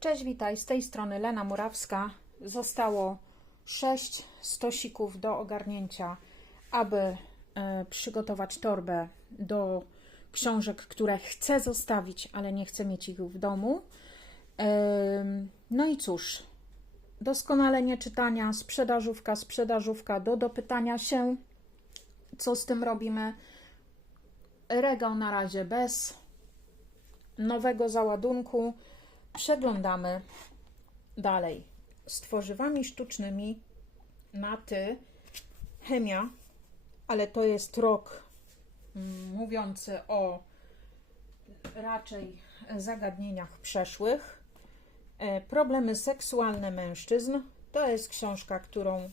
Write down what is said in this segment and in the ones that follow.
Cześć, witaj. Z tej strony Lena Murawska. Zostało 6 stosików do ogarnięcia, aby e, przygotować torbę do książek, które chcę zostawić, ale nie chcę mieć ich w domu. No i cóż, doskonalenie czytania, sprzedażówka, sprzedażówka do dopytania się, co z tym robimy. Regał na razie bez nowego załadunku. Przeglądamy dalej. Z tworzywami sztucznymi na ty chemia, ale to jest rok mm, mówiący o raczej zagadnieniach przeszłych. E, Problemy seksualne mężczyzn to jest książka, którą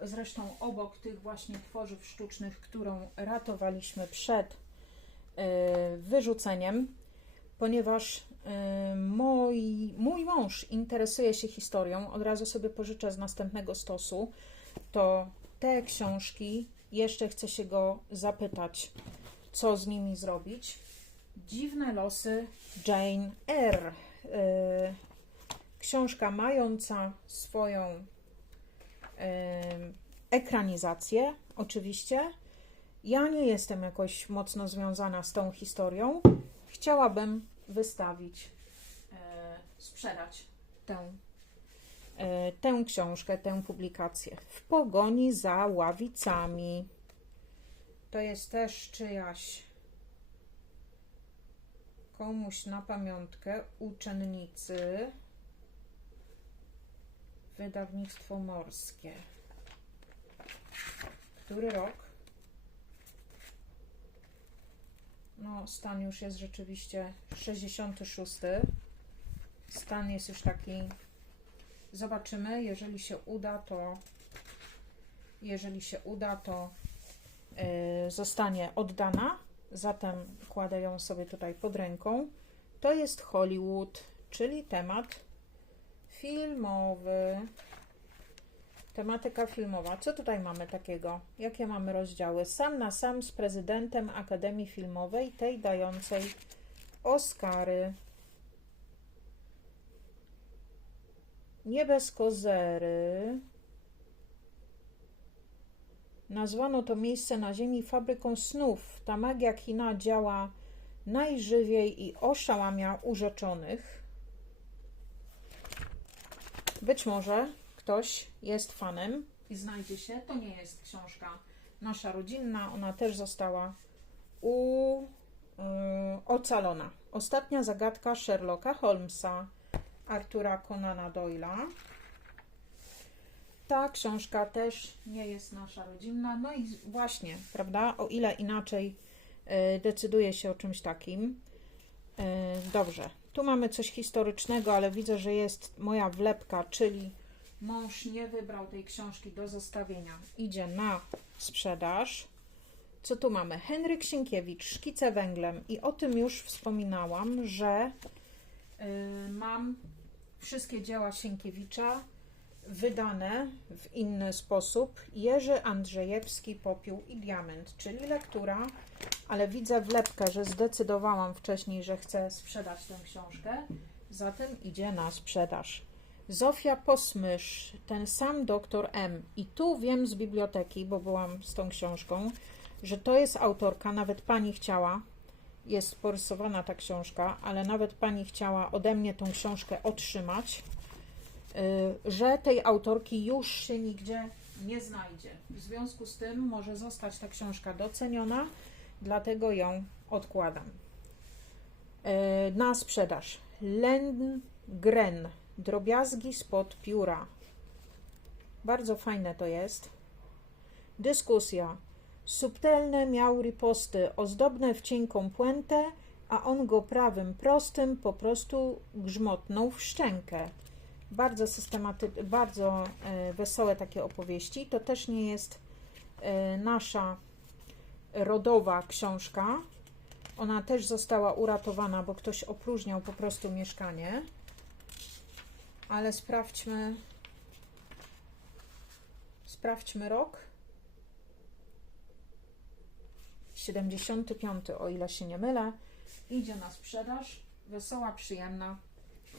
zresztą obok tych właśnie tworzyw sztucznych, którą ratowaliśmy przed e, wyrzuceniem, ponieważ e, mój, mój mąż interesuje się historią, od razu sobie pożyczę z następnego stosu, to te książki jeszcze chcę się go zapytać, co z nimi zrobić. Dziwne losy Jane Eyre. Książka mająca swoją em, ekranizację, oczywiście. Ja nie jestem jakoś mocno związana z tą historią. Chciałabym wystawić, e, sprzedać e, tę książkę, tę publikację. W pogoni za ławicami. To jest też czyjaś komuś na pamiątkę uczennicy. Wydawnictwo morskie. Który rok? Stan już jest rzeczywiście 66. Stan jest już taki. Zobaczymy, jeżeli się uda, to jeżeli się uda, to yy, zostanie oddana. Zatem kładę ją sobie tutaj pod ręką. To jest Hollywood, czyli temat filmowy. Tematyka filmowa. Co tutaj mamy takiego? Jakie mamy rozdziały? Sam na sam z prezydentem Akademii Filmowej, tej dającej Oscary. Nie bez kozery. Nazwano to miejsce na Ziemi fabryką snów. Ta magia kina działa najżywiej i oszałamia urzeczonych. Być może ktoś jest fanem i znajdzie się. To nie jest książka nasza rodzinna. Ona też została u, yy, ocalona. Ostatnia zagadka Sherlocka Holmesa, Artura Conana Doyle'a. Ta książka też nie jest nasza rodzinna. No i właśnie, prawda? O ile inaczej yy, decyduje się o czymś takim. Yy, dobrze. Tu mamy coś historycznego, ale widzę, że jest moja wlepka, czyli mąż nie wybrał tej książki do zostawienia. Idzie na sprzedaż. Co tu mamy? Henryk Sienkiewicz, Szkice węglem. I o tym już wspominałam, że yy, mam wszystkie dzieła Sienkiewicza wydane w inny sposób. Jerzy Andrzejewski, Popiół i Diament, czyli lektura, ale widzę wlepkę, że zdecydowałam wcześniej, że chcę sprzedać tę książkę, zatem idzie na sprzedaż. Zofia Posmysz, ten sam doktor M. I tu wiem z biblioteki, bo byłam z tą książką, że to jest autorka, nawet pani chciała, jest porysowana ta książka, ale nawet pani chciała ode mnie tą książkę otrzymać, y, że tej autorki już się nigdzie nie znajdzie. W związku z tym może zostać ta książka doceniona, dlatego ją odkładam. Y, Na sprzedaż. Lengren. Drobiazgi spod pióra. Bardzo fajne to jest. Dyskusja. Subtelne miał riposty, ozdobne w cienką puentę, a on go prawym prostym po prostu grzmotnął w szczękę. Bardzo systematyczne, bardzo e, wesołe takie opowieści. To też nie jest e, nasza rodowa książka. Ona też została uratowana, bo ktoś opróżniał po prostu mieszkanie. Ale sprawdźmy. Sprawdźmy rok. 75, o ile się nie mylę. Idzie na sprzedaż. Wesoła, przyjemna.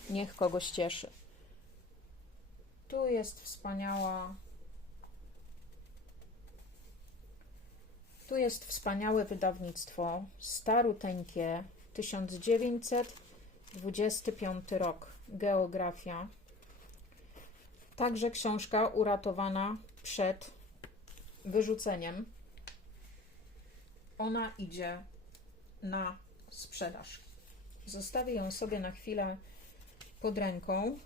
niech kogoś cieszy. Tu jest wspaniała. Tu jest wspaniałe wydawnictwo, staruteńkie, 1925 rok, geografia. Także książka uratowana przed wyrzuceniem. Ona idzie na sprzedaż. Zostawię ją sobie na chwilę pod ręką.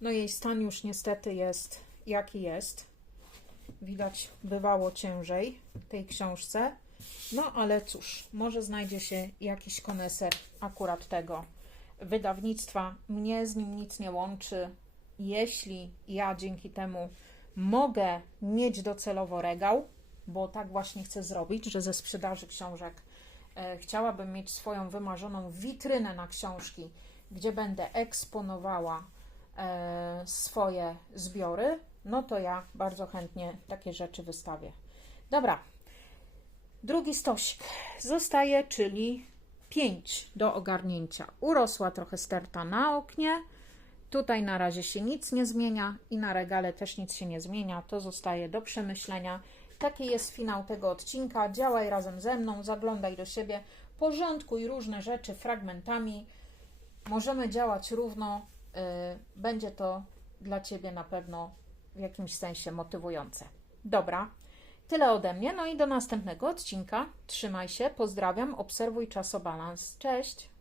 No jej stan już niestety jest jaki jest. Widać bywało ciężej tej książce. No ale cóż, może znajdzie się jakiś koneser akurat tego wydawnictwa. Mnie z nim nic nie łączy. Jeśli ja dzięki temu mogę mieć docelowo regał, bo tak właśnie chcę zrobić, że ze sprzedaży książek e, chciałabym mieć swoją wymarzoną witrynę na książki, gdzie będę eksponowała e, swoje zbiory, no to ja bardzo chętnie takie rzeczy wystawię. Dobra, drugi stosik zostaje, czyli 5 do ogarnięcia. Urosła trochę sterta na oknie. Tutaj na razie się nic nie zmienia i na regale też nic się nie zmienia. To zostaje do przemyślenia. Taki jest finał tego odcinka. Działaj razem ze mną, zaglądaj do siebie, porządkuj różne rzeczy fragmentami. Możemy działać równo. y, Będzie to dla Ciebie na pewno w jakimś sensie motywujące. Dobra, tyle ode mnie. No i do następnego odcinka. Trzymaj się, pozdrawiam, obserwuj czasobalans. Cześć!